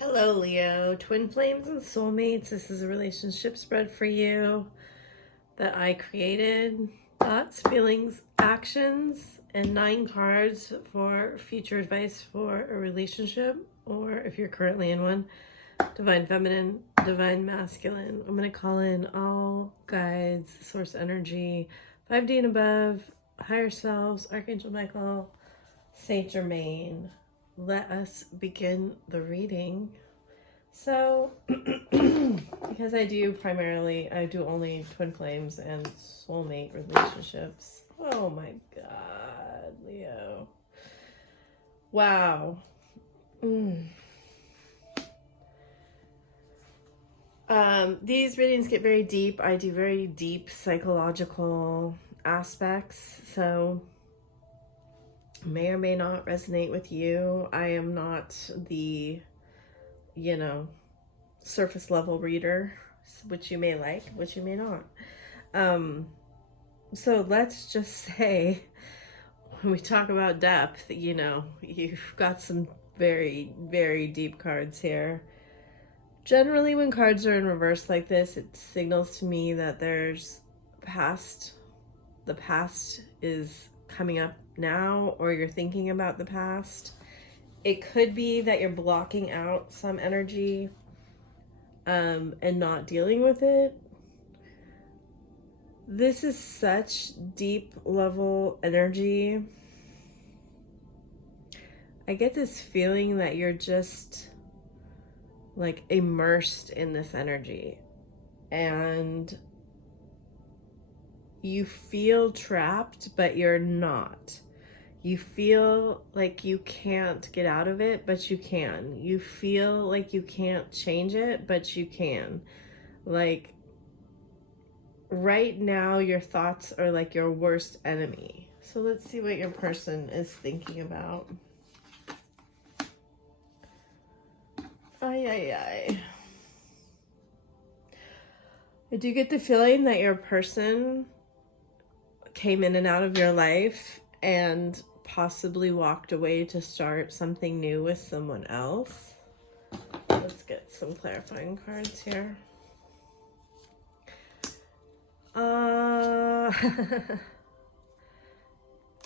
Hello, Leo. Twin flames and soulmates. This is a relationship spread for you that I created. Thoughts, feelings, actions, and 9 cards for future advice for a relationship, or if you're currently in one. Divine feminine, divine masculine. I'm going to call in all guides, source energy, 5D and above, higher selves, Archangel Michael, Saint Germain. Let us begin the reading. So, because I do only twin flames and soulmate relationships. Oh my God, Leo. Wow. These readings get very deep. I do very deep psychological aspects, so may or may not resonate with you. I am not the, surface level reader, which you may like, which you may not. So let's just say, when we talk about depth, you've got some very, very deep cards here. Generally, when cards are in reverse like this, it signals to me that there's the past is coming up now, or you're thinking about the past. It could be that you're blocking out some energy and not dealing with it. This is such deep level energy. I get this feeling that you're just like immersed in this energy and you feel trapped, but you're not. You feel like you can't get out of it, but you can. You feel like you can't change it, but you can. Like right now, your thoughts are like your worst enemy. So let's see what your person is thinking about. I do get the feeling that your person came in and out of your life and possibly walked away to start something new with someone else. Let's get some clarifying cards here.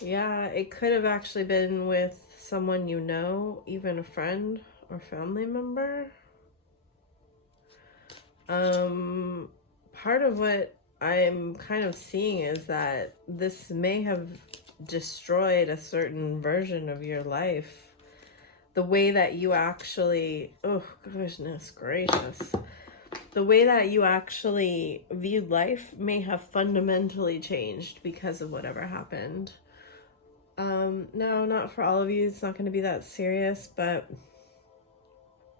Yeah, it could have actually been with someone you know, even a friend or family member. Part of what I'm kind of seeing is that this may have destroyed a certain version of your life. The way that you actually, oh goodness gracious, the way that you actually viewed life may have fundamentally changed because of whatever happened. No, not for all of you. It's not going to be that serious, but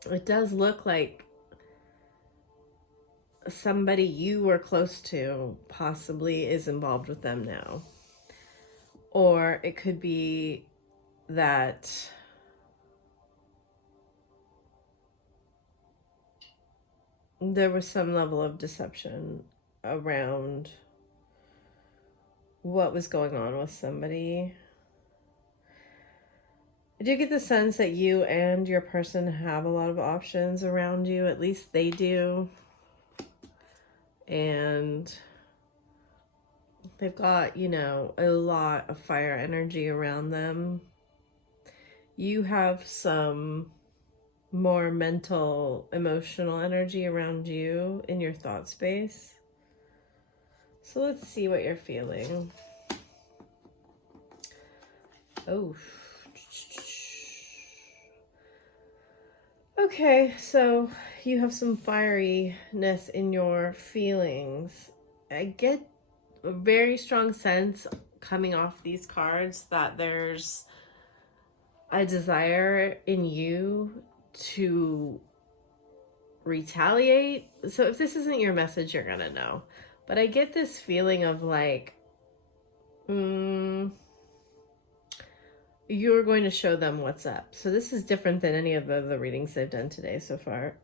it does look like somebody you were close to possibly is involved with them now. Or it could be that there was some level of deception around what was going on with somebody. I do get the sense that you and your person have a lot of options around you. At least they do. And they've got, a lot of fire energy around them. You have some more mental, emotional energy around you in your thought space. So let's see what you're feeling. Oh. Okay, so you have some fieriness in your feelings. I get a very strong sense coming off these cards that there's a desire in you to retaliate. So if this isn't your message, you're gonna know. But I get this feeling of like, you're going to show them what's up. So this is different than any of the readings I've done today so far.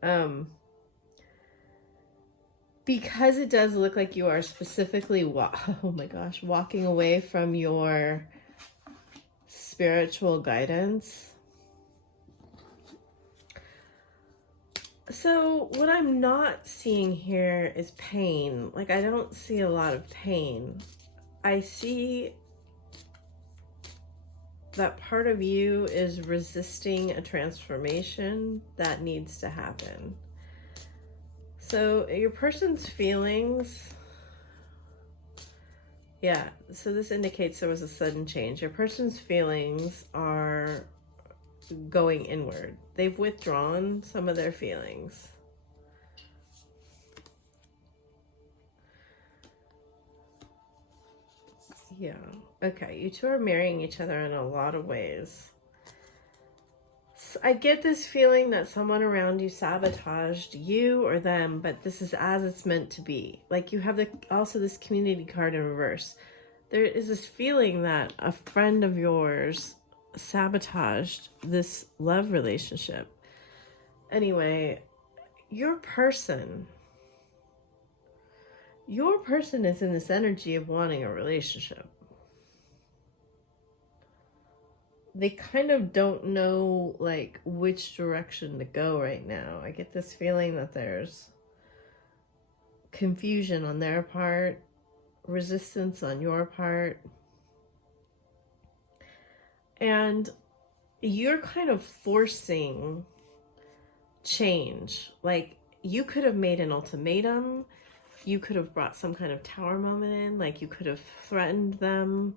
Because it does look like you are specifically, walking away from your spiritual guidance. So what I'm not seeing here is pain. Like, I don't see a lot of pain. I see that part of you is resisting a transformation that needs to happen. So your person's feelings, yeah, so this indicates there was a sudden change. Your person's feelings are going inward. They've withdrawn some of their feelings. Yeah. Okay, you two are marrying each other in a lot of ways. So I get this feeling that someone around you sabotaged you or them, but this is as it's meant to be. Like, you have also this community card in reverse. There is this feeling that a friend of yours sabotaged this love relationship. Anyway, your person is in this energy of wanting a relationship. They kind of don't know, like, which direction to go right now. I get this feeling that there's confusion on their part, resistance on your part. And you're kind of forcing change. Like, you could have made an ultimatum. You could have brought some kind of tower moment in. Like, you could have threatened them.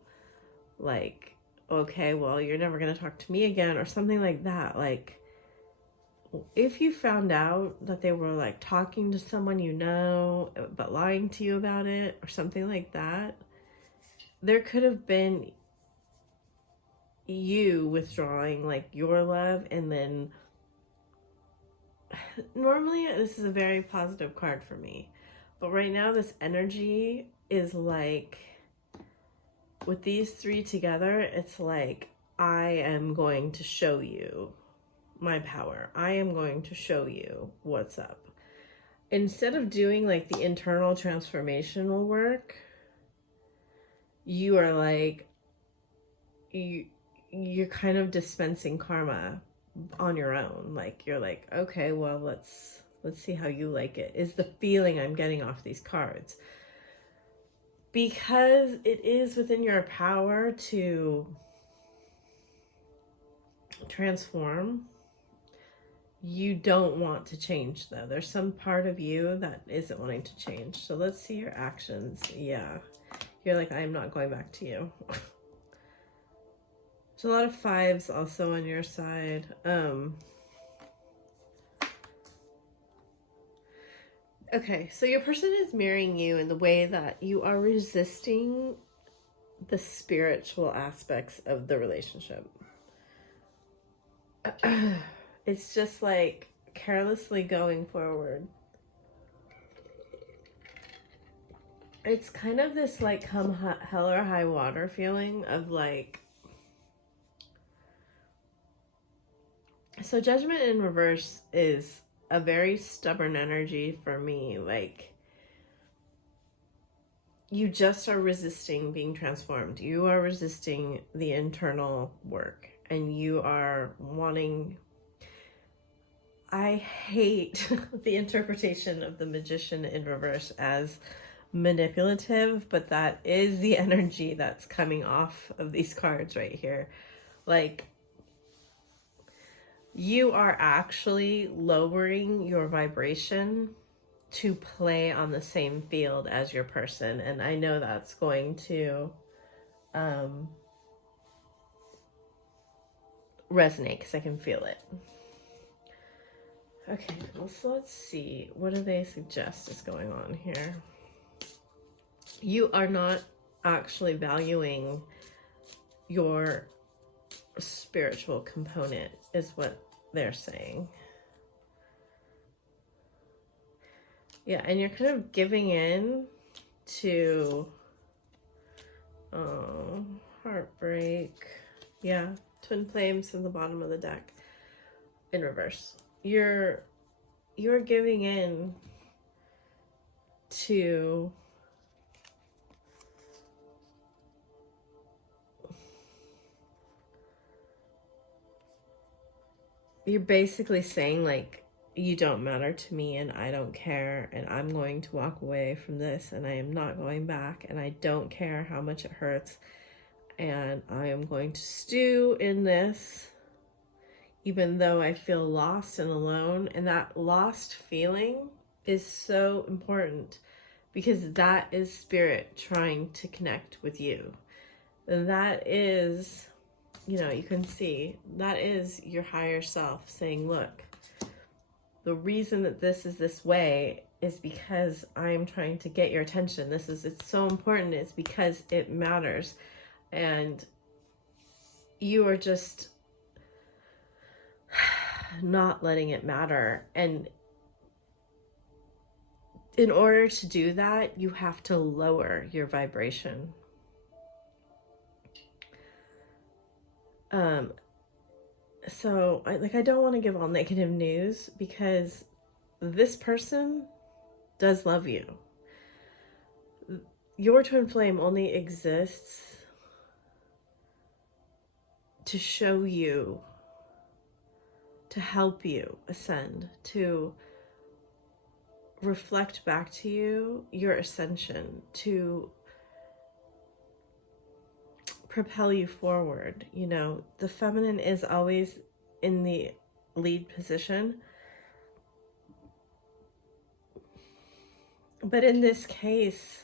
Like, okay, well, you're never going to talk to me again, or something like that. Like, if you found out that they were, like, talking to someone you know, but lying to you about it, or something like that, there could have been you withdrawing, like, your love, and then normally this is a very positive card for me, but right now this energy is like, with these three together, it's like, I am going to show you my power. I am going to show you what's up. Instead of doing, like, the internal transformational work, you are like, you're kind of dispensing karma on your own. Like, you're like, okay, well, let's see how you like it, is the feeling I'm getting off these cards. Because it is within your power to transform, you don't want to change, though. There's some part of you that isn't wanting to change. So let's see your actions. Yeah. You're like, I'm not going back to you. There's a lot of fives also on your side. Okay, so your person is mirroring you in the way that you are resisting the spiritual aspects of the relationship. It's just like carelessly going forward. It's kind of this, like, come hell or high water feeling of, like, so judgment in reverse is a very stubborn energy for me. Like, you just are resisting being transformed. You are resisting the internal work, and you are wanting, I hate the interpretation of the Magician in reverse as manipulative, but that is the energy that's coming off of these cards right here. Like, you are actually lowering your vibration to play on the same field as your person. And I know that's going to resonate because I can feel it. Okay, well, so let's see. What do they suggest is going on here? You are not actually valuing your spiritual component, is what they're saying. Yeah, and you're kind of giving in to, oh, heartbreak. Yeah, twin flames in the bottom of the deck in reverse. You're giving in to you're basically saying, like, you don't matter to me and I don't care, and I'm going to walk away from this and I am not going back, and I don't care how much it hurts, and I am going to stew in this even though I feel lost and alone. And that lost feeling is so important because that is spirit trying to connect with you. That is, you can see, that is your higher self saying, look, the reason that this is this way is because I'm trying to get your attention. It's so important. It's because it matters. And you are just not letting it matter. And in order to do that, you have to lower your vibration. So I don't want to give all negative news, because this person does love you. Your twin flame only exists to show you, to help you ascend, to reflect back to you your ascension, to propel you forward. The feminine is always in the lead position. But in this case,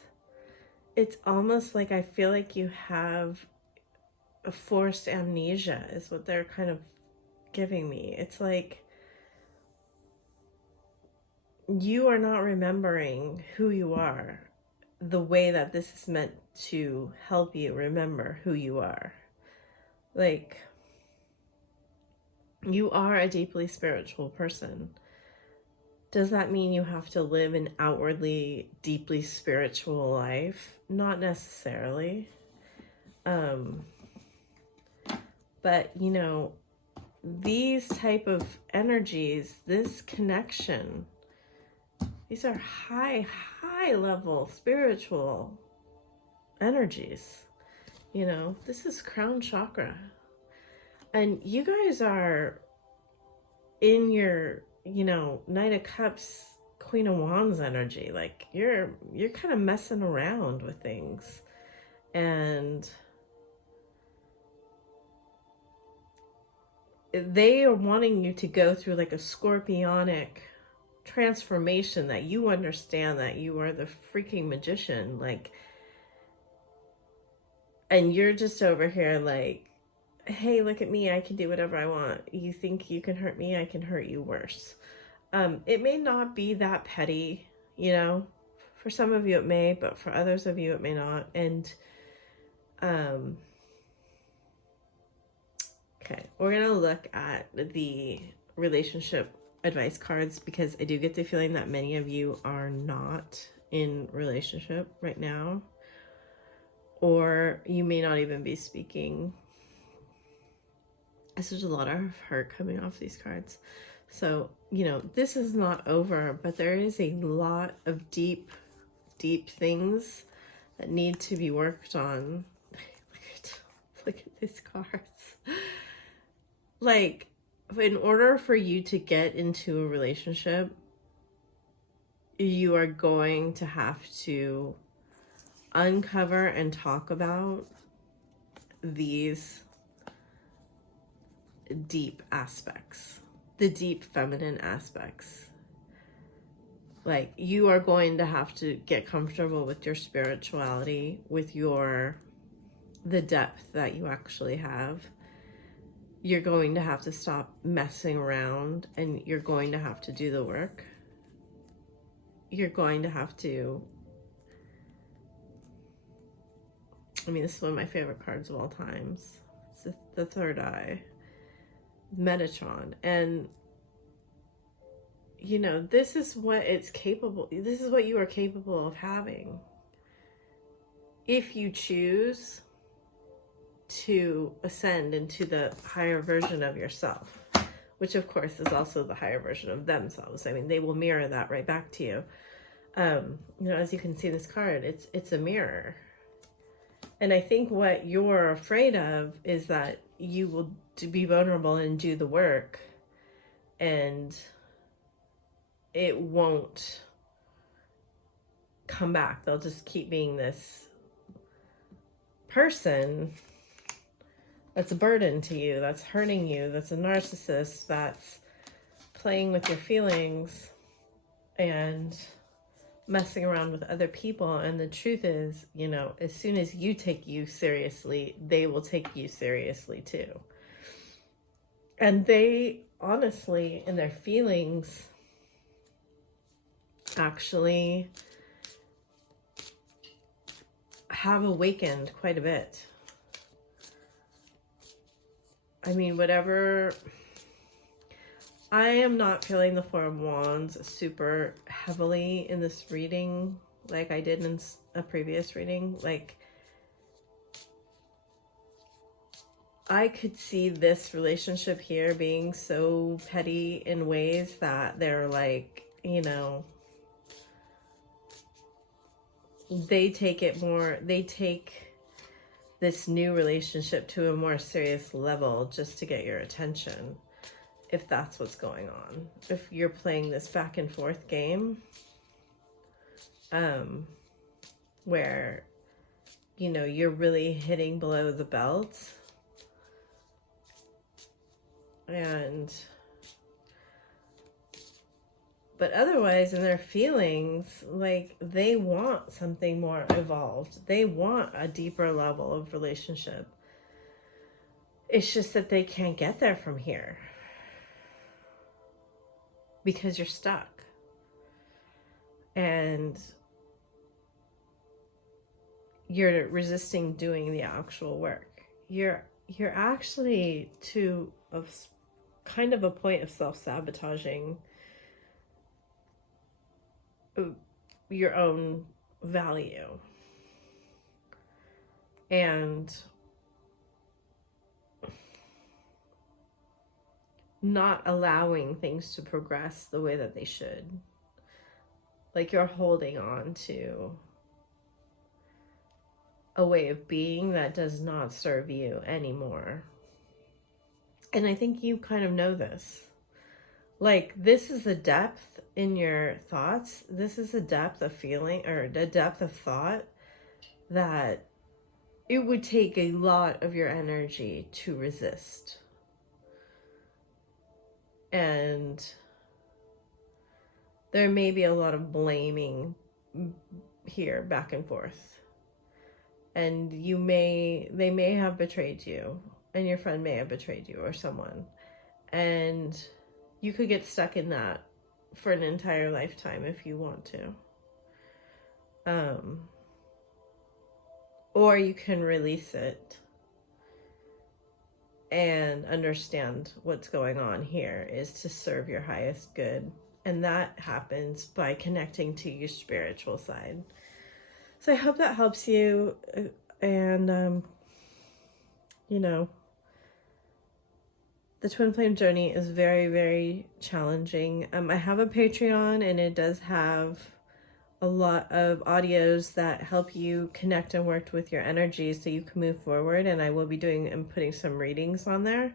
it's almost like I feel like you have a forced amnesia is what they're kind of giving me. It's like you are not remembering who you are the way that this is meant to help you remember who you are. Like, you are a deeply spiritual person. Does that mean you have to live an outwardly deeply spiritual life? Not necessarily. But these type of energies, this connection, these are high level spiritual energies. This is crown chakra. And you guys are in your, Knight of Cups, Queen of Wands energy. Like, you're kind of messing around with things. And they are wanting you to go through like a scorpionic transformation, that you understand that you are the freaking magician, like, and you're just over here like, hey, look at me, I can do whatever I want. You think you can hurt me, I can hurt you worse. It may not be that petty, for some of you it may, but for others of you it may not. And okay, we're gonna look at the relationship advice cards, because I do get the feeling that many of you are not in relationship right now, or you may not even be speaking. There's a lot of hurt coming off these cards. So, this is not over, but there is a lot of deep things that need to be worked on. Look at these cards. Like, in order for you to get into a relationship, you are going to have to uncover and talk about these deep aspects, the deep feminine aspects. Like, you are going to have to get comfortable with your spirituality, with the depth that you actually have. You're going to have to stop messing around, and you're going to have to do the work. You're going to have to, this is one of my favorite cards of all times. It's the third eye, Metatron. And this is what it's capable, this is what you are capable of having if you choose to ascend into the higher version of yourself, which of course is also the higher version of themselves. They will mirror that right back to you. As you can see, this card, it's a mirror. And I think what you're afraid of is that you will be vulnerable and do the work, and it won't come back. They'll just keep being this person that's a burden to you, that's hurting you, that's a narcissist, that's playing with your feelings and messing around with other people. And the truth is, you know, as soon as you take you seriously, they will take you seriously too. And they honestly, in their feelings, actually have awakened quite a bit. I mean, whatever, I am not feeling the Four of Wands super heavily in this reading like I did in a previous reading. Like, I could see this relationship here being so petty in ways that they're like, you know, they take this new relationship to a more serious level just to get your attention, if that's what's going on. If you're playing this back and forth game, where, you know, you're really hitting below the belt, but otherwise in their feelings, like, they want something more evolved. They want a deeper level of relationship. It's just that they can't get there from here because you're stuck. And you're resisting doing the actual work. You're actually to kind of a point of self-sabotaging your own value and not allowing things to progress the way that they should. Like, you're holding on to a way of being that does not serve you anymore. And I think you kind of know this. Like, this is a depth in your thoughts. This is a depth of feeling, or a depth of thought, that it would take a lot of your energy to resist. And there may be a lot of blaming here, back and forth. And they may have betrayed you, and your friend may have betrayed you, or someone. And you could get stuck in that for an entire lifetime if you want to. Or you can release it and understand what's going on here is to serve your highest good. And that happens by connecting to your spiritual side. So I hope that helps you. And, you know, the twin flame journey is very, very challenging. I have a Patreon, and it does have a lot of audios that help you connect and work with your energy so you can move forward. And I will be doing and putting some readings on there.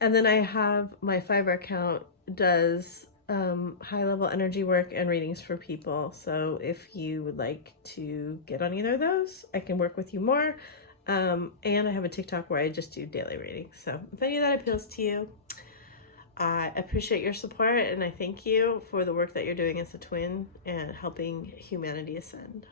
And then I have my Fiverr account does high level energy work and readings for people. So if you would like to get on either of those, I can work with you more. And I have a TikTok where I just do daily readings. So if any of that appeals to you, I appreciate your support, and I thank you for the work that you're doing as a twin and helping humanity ascend.